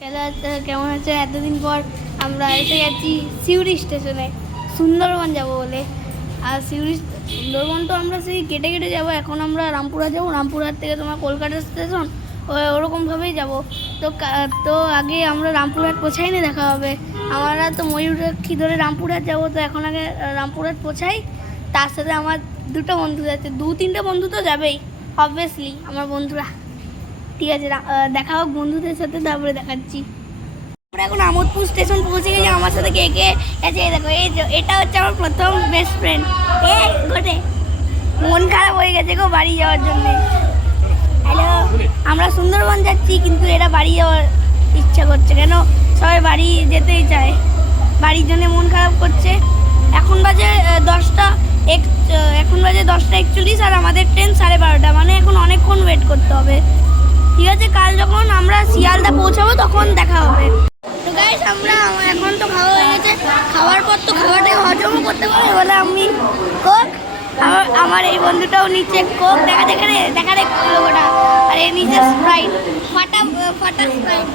কেমন হচ্ছে? এতদিন পর আমরা এসে গেছি সিউড়ি স্টেশনে, সুন্দরবন যাব বলে। আর সুন্দরবন তো আমরা সেই কেটে কেটে যাবো। এখন আমরা রামপুরহাট যাবো, রামপুরহাট থেকে তোমার কলকাতা স্টেশন, ওরকমভাবেই যাব। তো আগে আমরা রামপুরহাট পৌঁছাই না, দেখা হবে। আমরা তো ময়ূরক্ষী ধরে রামপুরহাট যাবো, তো এখন আগে রামপুরহাট পৌঁছাই। তার সাথে আমার দুটো বন্ধু যাচ্ছে, 2-3টে বন্ধু তো যাবেই অবভিয়াসলি আমার বন্ধুরা। ঠিক আছে, দেখা হোক বন্ধুদের সাথে, তারপরে দেখাচ্ছি। আমরা এখন আমোদপুর স্টেশন পৌঁছে গেছি। আমার সাথে কে কে আছে দেখো, এই যে এটা হচ্ছে আমার প্রথম বেস্ট ফ্রেন্ড। এই ঘটে মন খারাপ হয়ে গেছে গো বাড়ি যাওয়ার জন্য। হ্যালো, আমরা সুন্দরবন যাচ্ছি, কিন্তু এরা বাড়ি যাওয়ার ইচ্ছা করছে কেন? সবাই বাড়ি যেতেই চায়, বাড়ির জন্য মন খারাপ করছে। এখন বাজে 10:41, আর আমাদের ট্রেন 12:30, মানে এখন অনেকক্ষণ ওয়েট করতে হবে। ঠিক আছে, কাল যখন আমরা শিয়ালদা পৌঁছাবো তখন দেখা হবে। তো গাইস, এখন তো খাওয়া হয়ে গেছে। খাওয়ার পর তো খাওয়াটাই হজম করতে পারবে বলে আমি কোক, আমার এই বন্ধুটাও নিচে কোক, দেখা রে লোকটা, আর এই নিচে স্প্রাইট, ফাটা স্প্রাইট,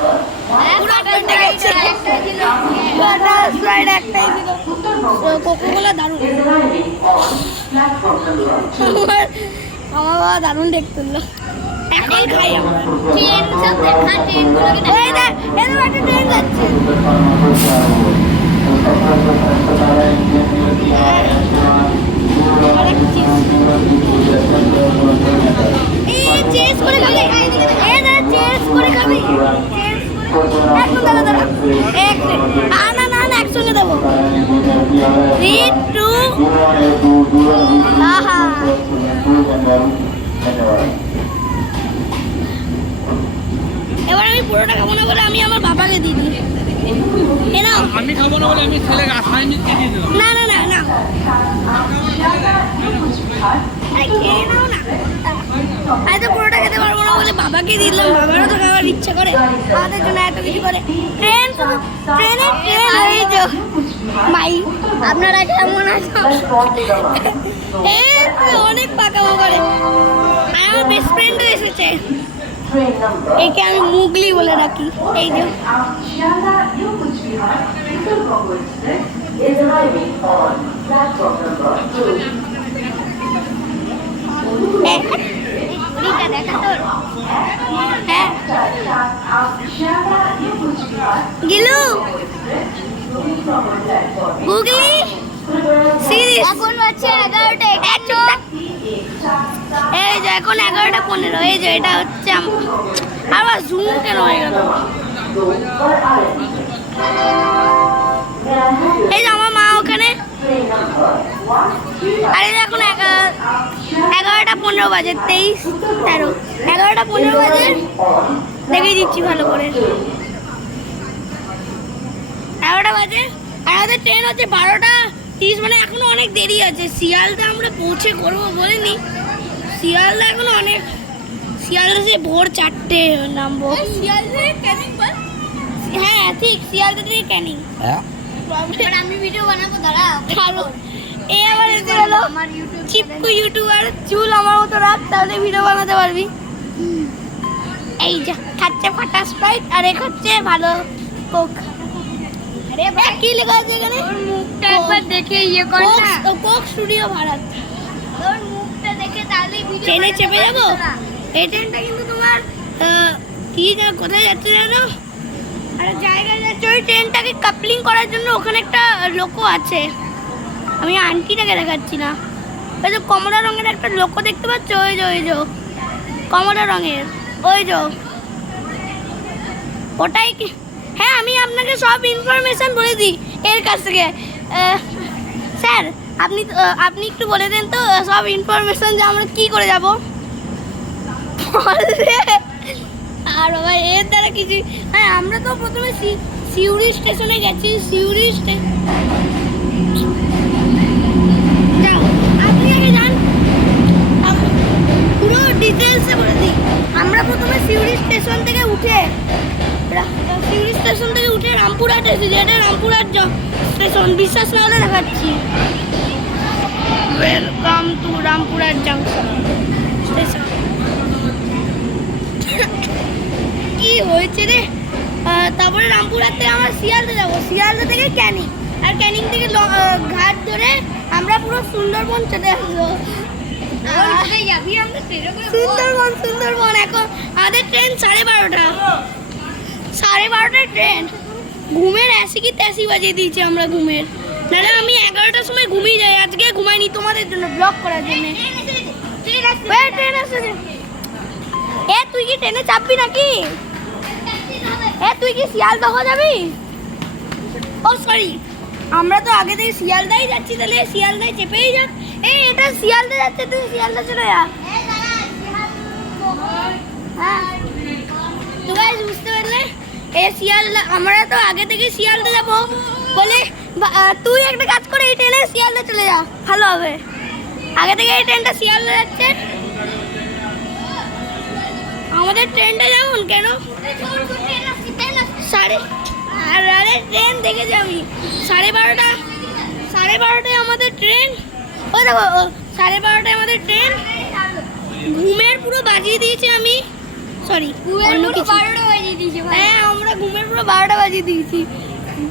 স্প্রাইট একটাই ছিল। কোকোকোলা দারুণ, আমার বাবা দারুণ দেখতে। এখন খাই আমরা ট্রেন, সব দেখা ট্রেনগুলো, এই দেখ এরকম একটা ট্রেন যাচ্ছে। এই চেস করে খাবে, এই না চেস করে খাবে, এখন দাঁড়া এক না একসঙ্গে দেবো। 3, 2, আহা। এবার আমি পুরোটা খাবো না বলে আমি আমার বাবাকে দিয়ে দিই। আমি খাবো না বলে আমি ছেলেকে আসাইনমেন্ট দিয়ে দিলাম। না খেয়ে নাও না। আমি তো পুরোটা খেতে পারবো না বলে বাবাকে দিলাম। বাবারও তো খাওয়ার ইচ্ছা করে, আমাদের জন্য এত কিছু করে। ট্রেনে মাই, আপনারা কেমন আছেন? অনেক পাকামো করে। আমার বেস্ট ফ্রেন্ডও এসেছে, একে আমি মুগলি বলে রাখি। এই যে গিলু গুগলি সিরিজ এখন হচ্ছে 11টা। এই যে এখন 11:15। এই যে এটা হচ্ছে আবার জুম কেন হয়ে গেল? এই যে আমার মা ওখানে। আরে এখন 11:15 বাজে, 23, 13, 11:15 বাজে। দেখে দিচ্ছি ভালো করে, 11টা বাজে। আর আমাদের ট্রেন হচ্ছে 12:30, মানে এখনো অনেক দেরি আছে। শিয়ালদা আমরা পৌঁছে করবো বলিনি, শিয়ালদা এখনো অনেক। শিয়ালদা সে ভোর 4টে নামবো। হ্যাঁ ঠিক, শিয়ালদা থেকে ক্যানিং। আমি ভিডিও বানাবো, দাঁড়াও। এ আবার এসে গেল চিপকু ইউটিউবার। চুল আমার মতো রাখ, তাহলে ভিডিও বানাতে পারবি। এই যা খাচ্ছে ফাটা স্প্রাইট, আর এ খাচ্ছে ভালো কোক। আরে ভাই কি লেখা আছে এখানে? মুখটা একবার দেখে কর না। Coke studio Bharat. তোর মুখটা দেখে তাহলে ভিডিও ট্রেনে চেপে যাবো। এই ট্রেনটা কিন্তু তোমার কোথায় যাচ্ছে জানো? আর জায়গায় যাচ্ছে, ওই ট্রেনটাকে কাপলিং করার জন্য ওখানে একটা লোকো আছে। আমি আন্টিটাকে দেখাচ্ছি না, ওই যে কমলা রঙের একটা লোকো দেখতে পাচ্ছ? ওই যে কমলা রঙের, ওই যে ওটাই কি? হ্যাঁ, আমি আপনাকে সব ইনফরমেশন বলে দিই এর কাছ থেকে। স্যার আপনি একটু বলে দেন তো সব ইনফরমেশন, যে আমরা কি করে যাব। আর বাবা এর দ্বারা কিছু। হ্যাঁ, আমরা তো প্রথমে সিউড়ি স্টেশনে গেছি। সিউড়ি যাও, আপনি আগে যান, পুরো ডিটেলসে বলে দিই। আমরা প্রথমে সিউড়ি স্টেশন থেকে উঠে রামপুরহাট এসেছি। এটা রামপুরহাট স্টেশন, বিশ্বাস না হলে দেখাচ্ছি। Welcome to Rampurhat junction station. কি হয়েছে রে? আমরা শিয়ালদা যাবো, শিয়ালদা থেকে ক্যানিং, আর ক্যানিং থেকে ঘাট ধরে আমরা পুরো সুন্দরবন চলে আসবো। সুন্দরবন সুন্দরবন এখন আমাদের ট্রেন 12:30 ট্রেন। ঘুমের অ্যাসি কি ত্যাসি বাজিয়ে দিয়েছি আমরা ঘুমের, নাহলে আমি 11টার সময় ঘুমিয়ে যাই। আজকে ঘুমাইনি তোমাদের জন্য, ব্লগ করার জন্য। ট্রেন আসছে। এ তুই কি ট্রেনে চাপবি নাকি? এ তুই কি শিয়ালদা হয়ে যাবি? ও সরি, আমরা তো আগে থেকে শিয়ালদাই যাচ্ছি, তাহলে শিয়ালদায় চেপেই যাক। এই এটা শিয়ালদা যাচ্ছে, তুই শিয়ালদা চলে যা। হ্যাঁ তো গাইস বুঝতে পারলে, এই শিয়ালদা আমরা তো আগে থেকে শিয়ালদা যাবো বলে তুই একটা কাজ করে এই ট্রেনে শিয়ালদা চলে যা, ভালো হবে। আগে থেকে এই ট্রেনটা শিয়ালদা যাচ্ছে। আমাদের ট্রেনটা যেমন কেন আরে ট্রেন দেখে যাবি 12:30 আমাদের ট্রেন। ও দেখো 12:30 আমাদের ট্রেন। ঘুমের পুরো বাজিয়ে দিয়েছি আমি, সরি হ্যাঁ আমরা ঘুমের পুরো 12টা বাজিয়ে দিয়েছি।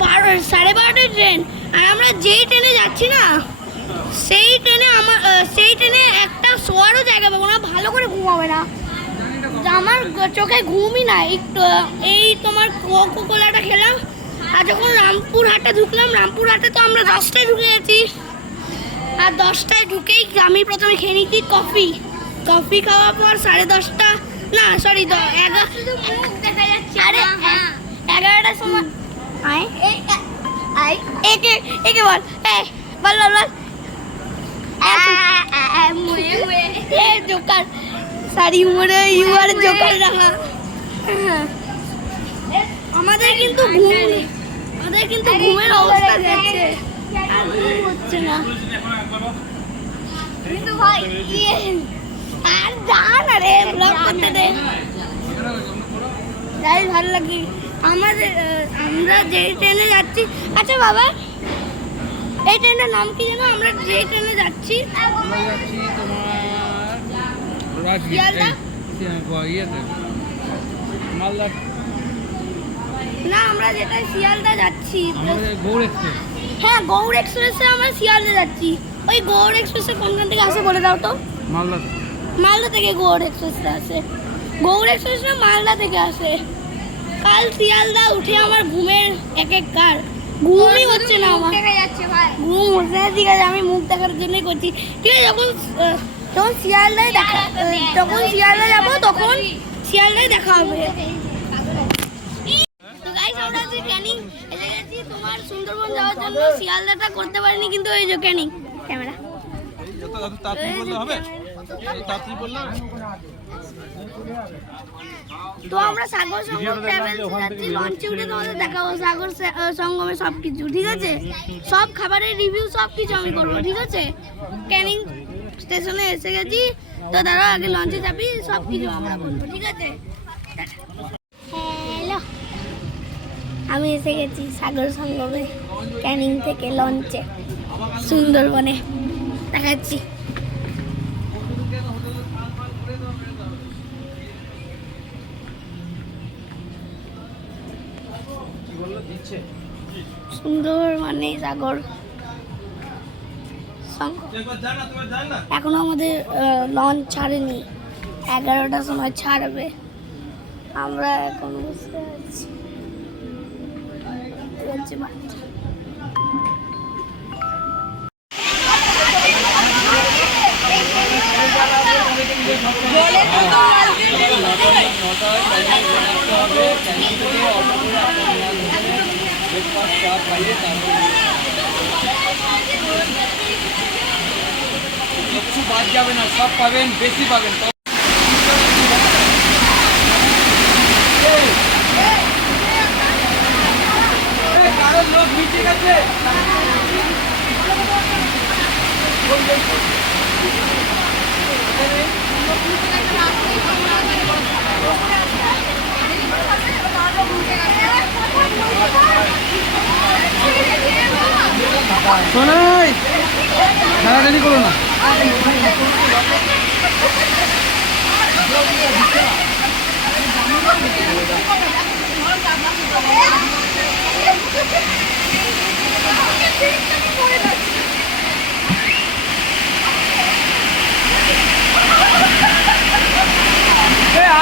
12:30 ট্রেন। আর আমরা যেই ট্রেনে যাচ্ছি না, সেই ট্রেনে একটা শোয়ারও জায়গা পাবো না, ভালো করে ঘুমাবে না। আমার চোখে ঘুমই না একটু। এই তোমার কোকোকোলাটা খেলাম, আর যখন রামপুরহাটে ঢুকলাম, রামপুরহাটে তো আমরা 10টায় ঢুকে গেছি। আর 10টায় ঢুকেই আমি প্রথমে খেয়ে নিচ্ছি কফি খাওয়ার পর 10:30 না সরি 11টার সময় একে বল বল জোকার সারি মোড়ে ইউআর জোকার রাখা। আমাদের কিন্তু ঘুমের অবস্থা দেখছে, আর ঘুম হচ্ছে না কিন্তু ভাই। আর জান রে ব্লগ করতে দে, যাই ভালো লাগে আমাদের। আমরা যে ট্রেনে যাচ্ছি, আচ্ছা বাবা এই ট্রেনের নাম কি জানো? আমরা যে ট্রেনে যাচ্ছি না, আমরা যেটা শিয়ালদা যাচ্ছি, হ্যাঁ গৌড় এক্সপ্রেসে আমরা শিয়ালদা যাচ্ছি। ওই গৌড় এক্সপ্রেসে কোনখান থেকে আসে বলে দাও তো? মালদা থেকে গৌড় এক্সপ্রেসে আসে। গৌড় এক্সপ্রেস না মালদা থেকে আসে। কাল শিয়ালদা উঠে আমার ঘুমের একার ঘুমই হচ্ছে না, আমার ঘুম হচ্ছে না। ঠিক আছে আমি মুখ দেখার জন্যই করছি, ঠিক আছে। যখন শিয়ালদায় যাবো তখন শিয়ালদায় দেখা হবে। তোমার সুন্দরবন যাওয়ার জন্য শিয়ালদাটা করতে পারিনি, কিন্তু এই যে ক্যানিং ক্যামেরা তো আমরা সাগর সঙ্গম ট্রাভেলসে যাচ্ছি। লঞ্চে উঠে তোমাদের দেখাবো সাগর সঙ্গমে সবকিছু, ঠিক আছে। সব খাবারের রিভিউ সবকিছু আমি করবো, ঠিক আছে। ক্যানিং স্টেশনে এসে গেছি, তো দাঁড়াও আগে লঞ্চে যাবি, সবকিছু আমরা করবো, ঠিক আছে। হ্যালো, আমি এসে গেছি সাগর সঙ্গমে ক্যানিং থেকে লঞ্চে সুন্দরবনে, দেখাচ্ছি। সুন্দর মানে সাগর এখনো আমাদের লঞ্চ ছাড়েনি, 11টার সময় ছাড়বে। আমরা এখন বসে আছি, কিছু বাদ যাবে না, সব পাবেন, বেশি পাবেন। কারোর লোক নিচে গেছে। শোনাই তাড়াতাড়ি করো না।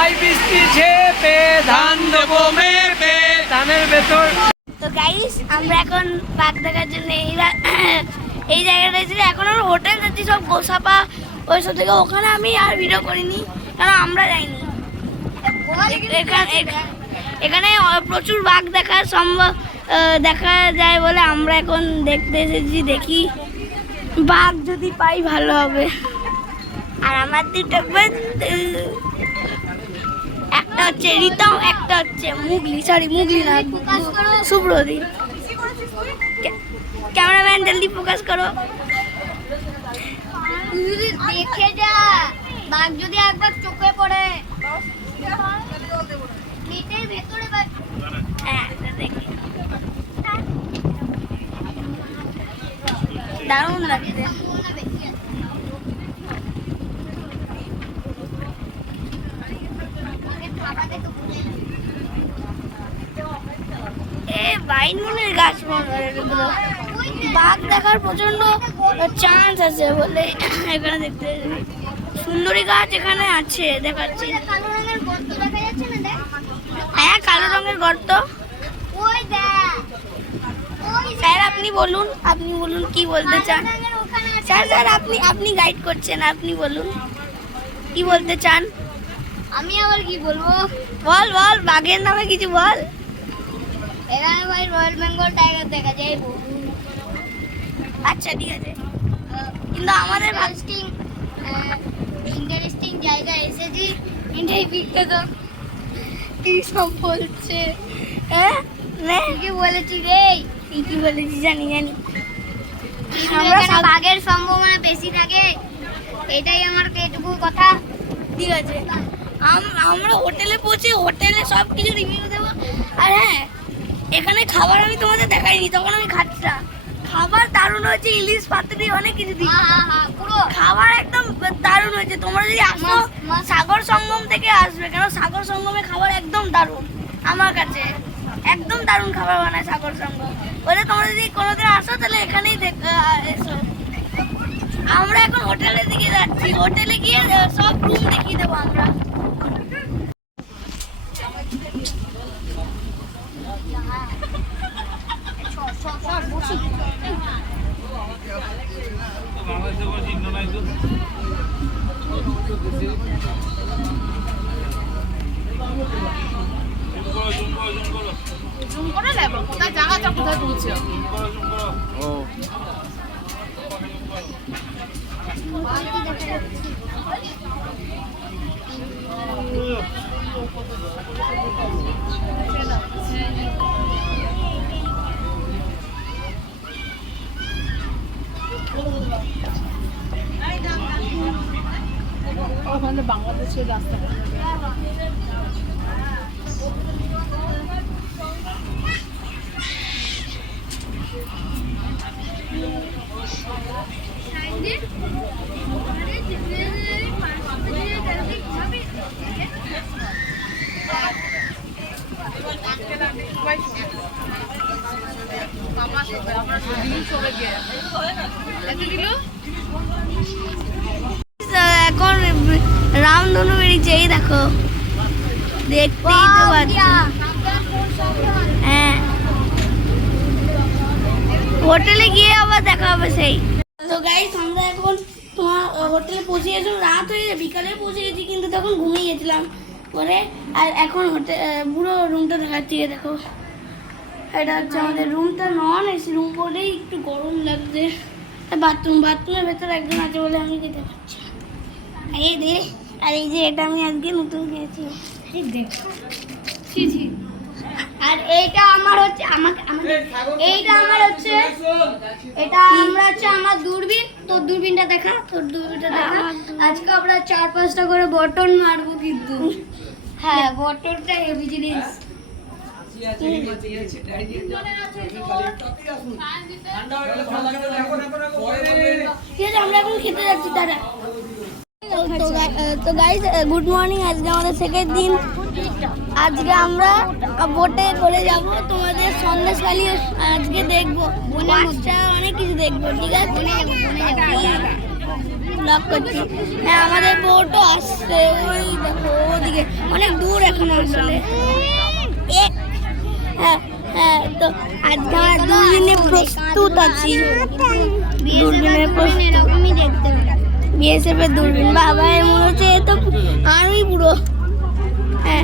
আই বৃষ্টি ঝেপে ধান দেবো মেপে ধানের ভেতর। তো গাইস আমরা এখন বাঘ দেখার জন্য এই জায়গাটা এসেছি। এখন আমরা হোটেল যাচ্ছি সব গোসাপা ওইসব থেকে। ওখানে আমি আর ভিডিও করিনি কারণ আমরা যাইনি। এখানে প্রচুর বাঘ দেখার সম্ভব দেখা যায় বলে আমরা এখন দেখতে এসেছি। দেখি বাঘ যদি পাই ভালো হবে। আর আমার দুটো একটা হচ্ছে রিতম, একটা হচ্ছে মুগলি, সরি মুগলি না সুব্রদী। ক্যামেরাম্যান জলদি ফোকাস করো। দেখে যা বাঘ যদি একবার চোখে পড়ে পেটের ভেতরে বাঘ। হ্যাঁ দেখি দারুণ লাগছে। বাইনমনের গাছ এগুলো বাঘ দেখার প্রচন্ড চান্স আছে বলে এখানে দেখতে। সুন্দরী গাছ এখানে আছে দেখাচ্ছি। হ্যাঁ কালো রঙের গর্ত। স্যার আপনি বলুন কি বলতে চান? স্যার আপনি গাইড করছেন, আপনি বলুন কি বলতে চান? আমি আবার কি বলবো? বল বাঘের নামে কিছু বল। এখানে ভাই রয়্যাল বেঙ্গল টাইগার দেখা যায়। আচ্ছা ঠিক আছে, কিন্তু আমাদের ইন্টারেস্টিং জায়গা এসেছি। এটাই বিখ্যাত। কি সব বলছে? হ্যাঁ কি বলেছি রে? কি বলেছি জানি আমরা বাঘের সম্ভাবনা বেশি থাকে, এটাই আমার এটুকু কথা। ঠিক আছে, আমরা হোটেলে পৌঁছে হোটেলে সব কিছু রিভিউ দেবো। আর হ্যাঁ এখানে খাবার আমি তোমাদের দেখাইনি, তখন আমি খাচ্ছিলাম। খাবার দারুণ হয়েছে, ইলিশ পাতুরি অনেক কিছু দিই। পুরো খাবার একদম দারুণ হয়েছে। তোমরা যদি আসো সাগর সঙ্গম থেকে আসবে, কেন সাগর সঙ্গমে খাবার একদম দারুণ। আমার কাছে একদম দারুণ খাবার বানায় সাগর সঙ্গম। বলে তোমরা যদি কোনোদিন আসো তাহলে এখানেই এসো। আমরা এখন হোটেলের দিকে যাচ্ছি, হোটেলে গিয়ে সব রুম দেখিয়ে দেবো আমরা। ওখানে বাংলাদেশের রাস্তা এখন রামধনু বেরিয়েছে, এই দেখো দেখতেই তো পাচ্ছি। হ্যাঁ হোটেলে গিয়ে আবার দেখা হবে সেই। তো গাইস আমরা এখন তোমার হোটেলে পৌঁছে গেছি, রাত হয়ে গেছে, বিকালে পৌঁছে গেছি, কিন্তু তখন ঘুমিয়ে গেছিলাম পরে। আর এখন পুরো রুমটা দেখাচ্ছি, দেখো এটা হচ্ছে আমাদের রুমটা। নন এসি রুম বলেই একটু গরম লাগছে। বাথরুমের ভেতরে একজন আছে বলে আমি যেতে পারছি। এই দে, আর এই যে এটা আমি আজকে নতুন কিনেছি, আর এইটা আমার হচ্ছে এইটা আমার হচ্ছে আমার দূরবীন। তোর দূরবীনটা দেখা, আজকে আমরা 4-5টা করে বটন মারবো, কিন্তু হ্যাঁ বটনটা হেভি জিনিস। ঠিক আছে আমরা এখন খেতে যাচ্ছি তারা। তো গাইজ গুড মর্নিং, আজকে আমাদের সেকেন্ড দিন। আজকে আমরা বোটে করে যাব, তোমাদের সন্দেশখালি আজকে দেখবো, মাছটা অনেক কিছু দেখবো, ঠিক আছে? ব্লগ করছি। হ্যাঁ, আমাদের বোটও আসছে, ওই দেখো ওদিকে অনেক দূর এখনো আসলে। হ্যাঁ হ্যাঁ, তো আজকে আমরা দূরবীনে প্রস্তুত আছি, দূরবীনের প্রস্তুত, বিএসএফ এর দূরবীন। বাবা এর মনে হচ্ছে এ তো আরোই পুরো। হ্যাঁ,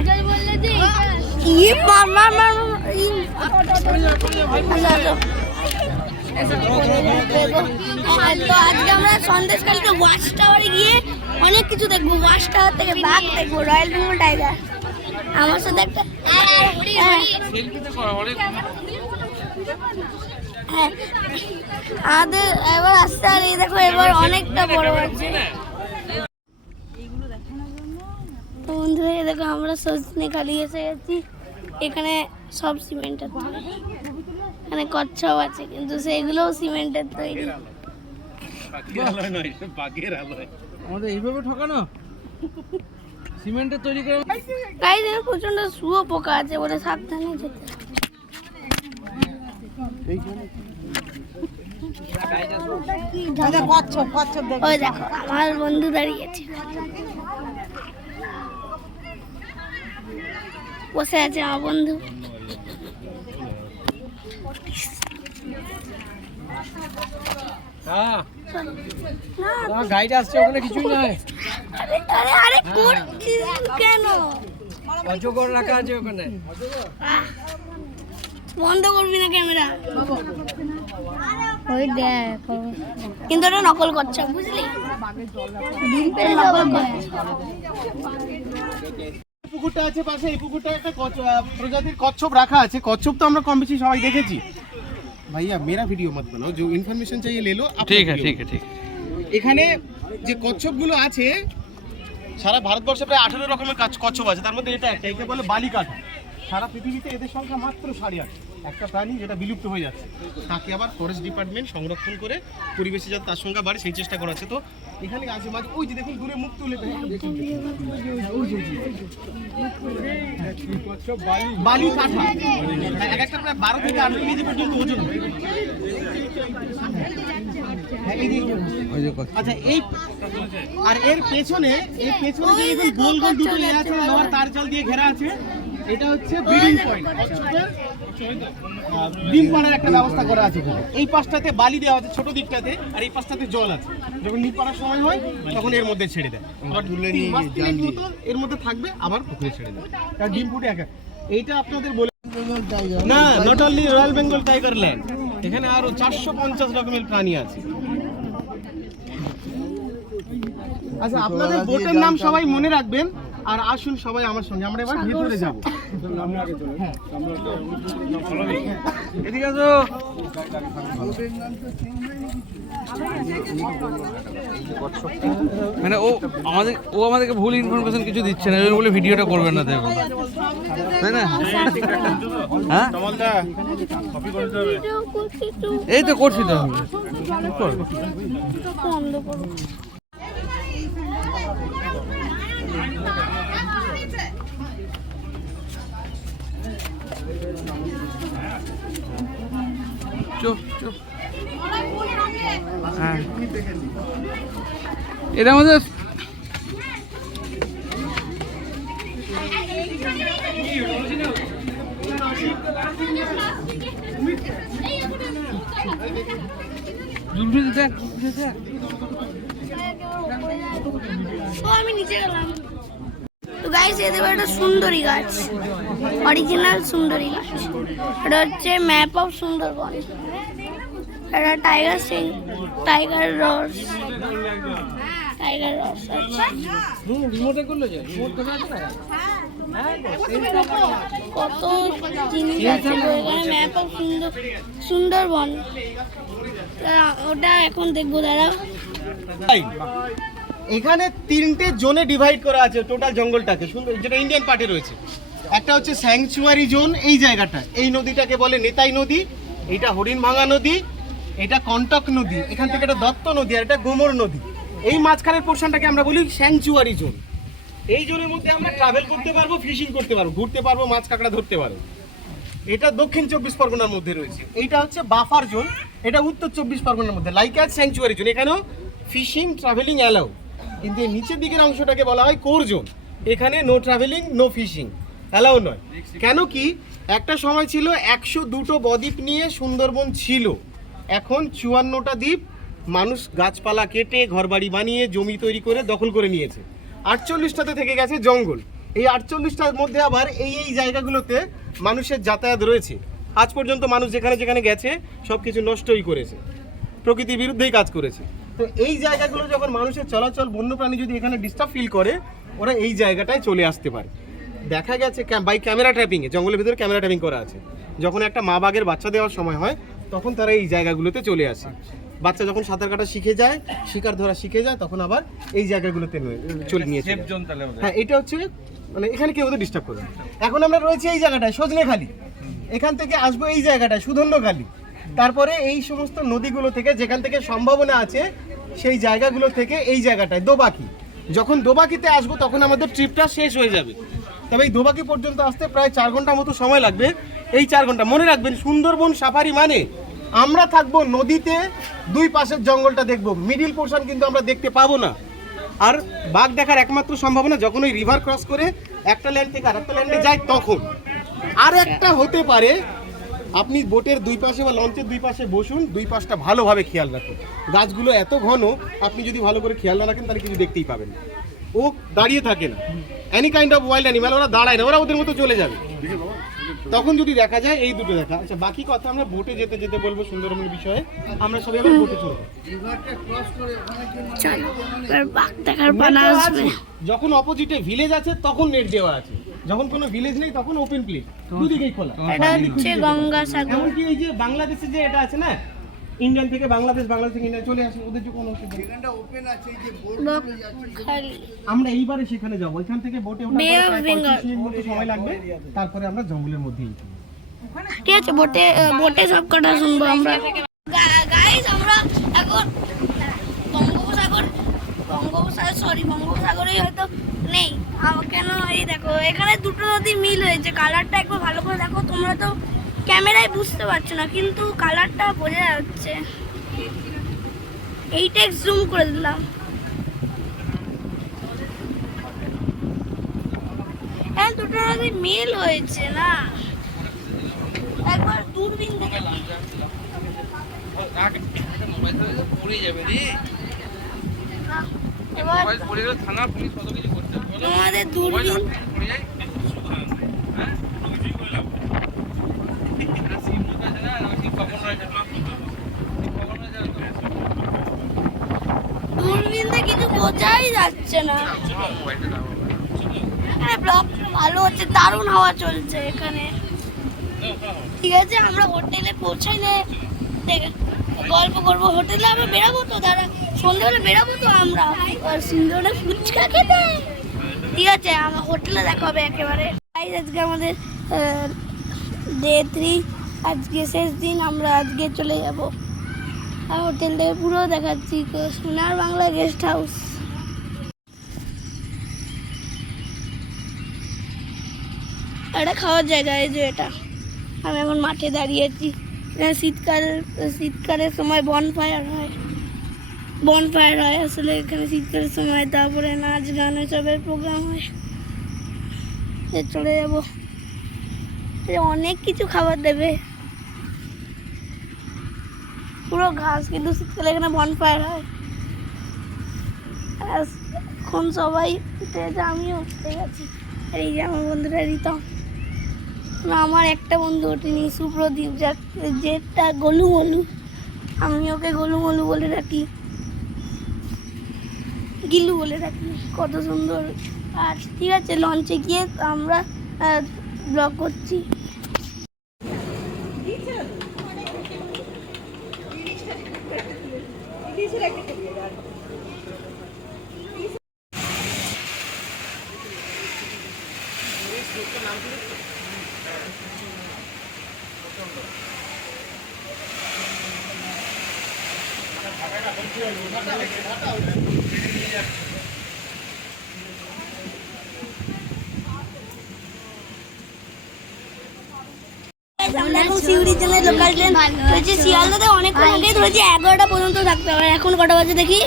তো আজকে আমরা সন্দেশখালীতে ওয়াচ টাওয়ারে গিয়ে অনেক কিছু দেখবো। ওয়াচ টাওয়ার থেকে বাঘ দেখবো, রয়্যাল বেঙ্গল টাইগার। আমার সাথে একটা হ্যাঁ, আমাদের এবার আসতে, আর এই দেখো এবার অনেকটা বড় আছে। তো বন্ধুরা এই দেখো আমরা সজনেখালি এসে গেছি। এখানে সব সিমেন্টের তৈরি, এখানে কচ্ছপ আছে কিন্তু সেইগুলোও সিমেন্টের তৈরি। আমাদের এইভাবে ঠকানো সিমেন্টের তৈরি করে। গাইস, এখানে প্রচন্ড শুয়ো পোকা আছে, বলে সাবধানে যেতে। ওই দেখো আমার বন্ধু দাঁড়িয়ে আছে, বসে আছে আমার বন্ধু। গাইড আসছে, ওখানে কিছুই নাই। আরে আরে আরে করছিস কেন? অজগর রাখা আছে ওখানে। বন্ধ করবি না ক্যামেরা? ওই দেখো, কিন্তু এটা নকল করছে, বুঝলি? নকল করছে। পুকুরটা আছে পাশে, এই পুকুরটা একটা প্রজাতির কচ্ছপ রাখা আছে। কচ্ছপ তো আমরা কম বেশি সবাই দেখেছি। ভাইয়া মেরা ভিডিও মত বানাও, যে ইনফরমেশন চাইয়ে ले लो। ঠিক আছে ঠিক আছে। এখানে যে কচ্ছপগুলো আছে সারা ভারতবর্ষে প্রায় 18 রকমের কচ্ছপ আছে, তার মধ্যে এটা একটা, একে বলে বালিকাঠা। সারা পৃথিবীতে এদের সংখ্যা মাত্র 8.5। একটা প্রাণী যেটা বিলুপ্ত হয়ে যাচ্ছে, তাকে আবার ফরেস্ট ডিপার্টমেন্ট সংরক্ষণ করে পরিবেশে যাতে তার সংখ্যা বাড়ে সেই চেষ্টা করা হচ্ছে। তো এখানে আছে মাঝে ওই যে দেখুন দূরে মুখ তুলে বালিকাঠা, এক একটা প্রায় 12 থেকে 18 কেজি পর্যন্ত ওজন হয়। আচ্ছা, এই আর এর পেছনে দেখুন গোল গোল দুটো লেয়ার আছে, লোহার তার জাল দিয়ে ঘেরা আছে। এটা হচ্ছে ব্রিডিং পয়েন্ট, ডিম পাড়ার একটা ব্যবস্থা করা আছে। এই পাশটাতে বালি দেওয়া আছে ছোট দিকটাতে, আর এই পাশটাতে জল আছে। যখন ডিম পাড়ার সময় হয় তখন এর মধ্যে ছেড়ে দেয়, আবার তুলে নিয়ে এর মধ্যে থাকবে, আবার পুকুরে ছেড়ে দেয়। তার ডিম ফুটে একা। এইটা আপনাদের বলে না, not only royal Bengal tiger land, এখানে আরো 450 রকমের প্রাণী আছে। আচ্ছা, আপনাদের বোটের নাম সবাই মনে রাখবেন, আর আসুন সবাই আমার সঙ্গে, আমরা এবার ভিতরে যাব। এদিকে আসো। মানে ও আমাদেরকে ভুল ইনফরমেশন কিছু দিচ্ছে না, ওই বলে ভিডিওটা করবেন না, তাই না? হ্যাঁ, এই তো করছি তো আমি। হ্যাঁ, এটা আমাদের আমি নিচে গেলাম। তো গাইস, এই দেখো একটা সুন্দরী গাছ, অরিজিনাল সুন্দরী গাছ। এটা হচ্ছে ম্যাপ অফ সুন্দরবন। এটা টাইগার সিং, টাইগার রস, টাইগার রস। রিমোটে করলো যে রিমোট দেখা আছে না, কত জিনিস আছে এখানে। ম্যাপ অফ সুন্দরবন, ওটা এখন দেখবো, দাঁড়াও। এখানে 3টে জোনে ডিভাইড করা আছে টোটাল জঙ্গলটাকে, সুন্দর, যেটা ইন্ডিয়ান পার্টে রয়েছে। একটা হচ্ছে স্যাংচুয়ারি জোন, এই জায়গাটা, এই নদীটাকে বলে নেতাই নদী, এটা হরিণভাঙা নদী, এটা কন্টক নদী, এখান থেকে এটা দত্ত নদী, আর এটা গোমর নদী। এই মাঝখানের পোর্শনটাকে আমরা বলি স্যাংচুয়ারি জোন। এই জোনের মধ্যে আমরা ট্রাভেল করতে পারবো, ফিশিং করতে পারবো, ঘুরতে পারবো, মাছ কাঁকড়া ধরতে পারবো। এটা দক্ষিণ 24 পরগনার মধ্যে রয়েছে। এইটা হচ্ছে বাফার জোন, এটা উত্তর 24 পরগনার মধ্যে লাইকাজ স্যাংচুয়ারি জোন। এখানেও ফিশিং ট্রাভেলিং অ্যালাউ, কিন্তু এই নিচের দিকের অংশটাকে বলা হয় কোর জোন। এখানে no travelling no fishing allow নয়। কেন কি একটা সময় ছিল 102টো বদ্বীপ নিয়ে সুন্দরবন ছিল, এখন 54টা দ্বীপ মানুষ গাছপালা কেটে ঘরবাড়ি বানিয়ে জমি তৈরি করে দখল করে নিয়েছে। 48টাতে থেকে গেছে জঙ্গল। এই 48টার মধ্যে আবার এই জায়গাগুলোতে মানুষের যাতায়াত রয়েছে। আজ পর্যন্ত মানুষ যেখানে যেখানে গেছে সব কিছু নষ্টই করেছে, প্রকৃতির বিরুদ্ধেই কাজ করেছে। তো এই জায়গাগুলো যখন মানুষের চলাচল, বন্যপ্রাণী যদি এখানে ডিস্টার্ব ফিল করে, ওরা এই জায়গাটায় চলে আসতে পারে। দেখা গেছে বাই ক্যামেরা ট্র্যাপিংয়ে, জঙ্গলের ভিতরে ক্যামেরা ট্র্যাপিং করা আছে, যখন একটা মা বাঘের বাচ্চা দেওয়ার সময় হয় তখন তারা এই জায়গাগুলোতে চলে আসে। বাচ্চা যখন সাঁতার কাটা শিখে যায়, শিকার ধরা শিখে যায়, তখন আবার এই জায়গাগুলোতে চলে নিয়ে চলে যায়। হ্যাঁ, এটা হচ্ছে মানে এখানে কেউ ওদের ডিস্টার্ব করবে না। এখন আমরা রয়েছি এই জায়গাটায় সজনেখালি, এখান থেকে আসবো এই জায়গাটায় সুধন্যখালি, তারপরে এই সমস্ত নদীগুলো থেকে যেখান থেকে সম্ভাবনা আছে সেই জায়গাগুলো থেকে এই জায়গাটায় দোবাকি। যখন দোবাকিতে আসবো তখন আমাদের ট্রিপটা শেষ হয়ে যাবে। তবে এই দোবাকি পর্যন্ত আসতে প্রায় 4 ঘন্টা মতো সময় লাগবে। এই 4 ঘন্টা মনে রাখবেন, সুন্দরবন সাফারি মানে আমরা থাকবো নদীতে, দুই পাশের জঙ্গলটা দেখবো, মিডিল পোর্শন কিন্তু আমরা দেখতে পাবো না। আর বাঘ দেখার একমাত্র সম্ভাবনা যখন ওই রিভার ক্রস করে একটা ল্যান্ড থেকে আরেকটা ল্যান্ডে যায় তখন। আর একটা হতে পারে, আপনি বোটের দুই পাশে বা লঞ্চের দুই পাশে বসুন, দুই পাশটা ভালোভাবে খেয়াল রাখুন। গাছগুলো এত ঘন, আপনি যদি ভালো করে খেয়াল না রাখেন তাহলে কিছু দেখতেই পাবেন না। ও দাঁড়িয়ে থাকে না, any kind of wild animal ওরা দাঁড়ায় না, ওরা ওদের মতো চলে যাবে। তখন যদি দেখা যায় এই দুটো দেখা। আচ্ছা, বাকি কথা আমরা বোটে যেতে যেতে বলবো সুন্দরবনের বিষয়ে। আমরা সবাই আবার বোটে চলবো। যখন অপোজিটে ভিলেজ আছে তখন নেট দেওয়া আছে, যখন কোনো ভিলেজ নেই তখন ওপেন প্লেস, দুদিকেই খোলা। এটা হচ্ছে গঙ্গাসাগর। এমনকি এই যে বাংলাদেশে যে এটা আছে না, ইন্ডিয়ান থেকে বাংলাদেশ, বাংলাদেশ থেকে ইন্ডিয়া চলে আসে, ওদের যে কোনো অসুবিধা নেই। আমরা এইবারে সেখানে যাবো, ওইখান থেকে বোটে ওঠার পরে প্রায় 25 মিনিট মতো সময় লাগবে, তারপরে আমরা জঙ্গলের মধ্যেই। ঠিক আছে, বোটে সব কথা শুনবো আমরা। গাইস, আমরা এখন বঙ্গোপসাগরেই হয়তো নেই কেন, এই দেখো এখানে দুটো নদী মিল হয়েছে। কালারটা একবার ভালো করে দেখো, তোমরা তো ক্যামেরায় বুঝতে পারছো না, কিন্তু কালারটা বোঝা যাচ্ছে। এইটা জুম করে দিলাম। হ্যাঁ, দুটো নদী মিল হয়েছে না, একবার দূরবীন দেখে তোমাদের দূরবীন দূরবীনটা কিছু বোঝাই যাচ্ছে না। ব্লগ ভালো হচ্ছে, দারুণ হাওয়া চলছে এখানে। ঠিক আছে, আমরা হোটেলে পৌঁছাইলে গল্প করবো। হোটেলে আমরা বেরাবো তো, দাদা সন্ধ্যেবেলা বেরাবো তো আমরা সুন্দরে ফুচকা খেতে। ঠিক আছে, আমার হোটেলে দেখা হবে একেবারে। আজকে আমাদের ডে 3, আজকে শেষ দিন। আমরা আজকে চলে যাব, আর হোটেল থেকে পুরো দেখাচ্ছি সোনার বাংলা গেস্ট হাউস। এটা খাওয়ার জায়গা, এই যে এটা। আমি এখন মাঠে দাঁড়িয়েছি। শীতকালের সময় বনফায়ার হয় আসলে এখানে শীতকালের সময়। তারপরে নাচ গান এসবের প্রোগ্রাম হয়। চলে যাব, অনেক কিছু খাবার দেবে, পুরো ঘাস। কিন্তু শীতকালে এখানে বনফায়ার হয়। এখন সবাই উঠে গেছে, আমিও উঠতে গেছি। আর এই যে আমার বন্ধুরা রিতম, আমার একটা বন্ধু ওঠেনি, সুপ্রদীপ, যেটা গোলুমলু। আমি ওকে গোলুমলু বলে রাখি, গিলু বলে রাখি। কত সুন্দর। আর ঠিক আছে, লঞ্চে গিয়ে আমরা ব্লগ করছি। সিউড়ির জন্য লোকাল ট্রেন ধরেছি শিয়ালদাতে অনেকক্ষণ আগেই ধরেছি 11টা পর্যন্ত থাকতে হবে। এখন কটা বাজে দেখি,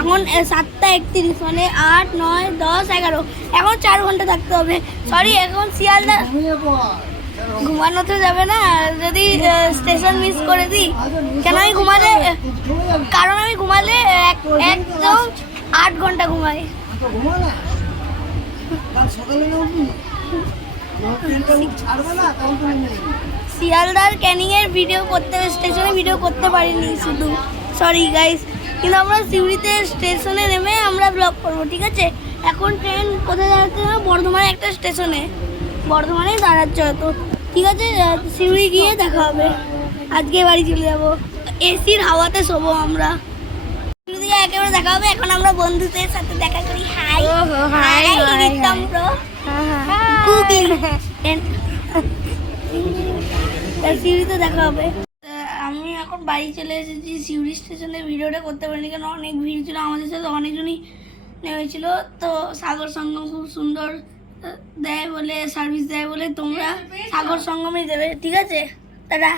এখন 7:31 মানে 8, 9, 10, 11 এখন 4 ঘন্টা থাকতে হবে। সরি এখন শিয়ালদা ঘুমানো তো যাবে না যদি স্টেশন মিস করে দিই। কেন আমি ঘুমালে, কারণ আমি ঘুমালে একদম 8 ঘন্টা ঘুমাই। শিয়ালদার ক্যানিং এর ভিডিও করতে, স্টেশনে ভিডিও করতে পারিনি শুধু, সরি গাইস। কিন্তু আমরা সিউড়িতে স্টেশনে নেমে আমরা ব্লগ করবো, ঠিক আছে? এখন ট্রেন কোথায় দাঁড়াচ্ছে না, বর্ধমানে একটা স্টেশনে, বর্ধমানেই দাঁড়াচ্ছে হয়তো, ঠিক আছে? সিউড়ি গিয়ে দেখা হবে। আজকে বাড়ি চলে যাবো, এসির হাওয়াতে শোবো আমরা। সিউড়ি থেকে একেবারে দেখা হবে। এখন আমরা বন্ধুদের সাথে দেখা করি। হাই হাই রিতম ব্রো, কুকি সিউড়িতে দেখা হবে। আমি এখন বাড়ি চলে এসেছি। সিউড়ি স্টেশনে ভিডিওটা করতে পারিনি কেন অনেক ভিড় ছিল, আমাদের সাথে অনেকজনই নেমেছিল। তো সাগর সঙ্গম খুব সুন্দর দেয় বলে, সার্ভিস দেয় বলে তোমরা সাগর সঙ্গমই দেবে, ঠিক আছে? টাটা।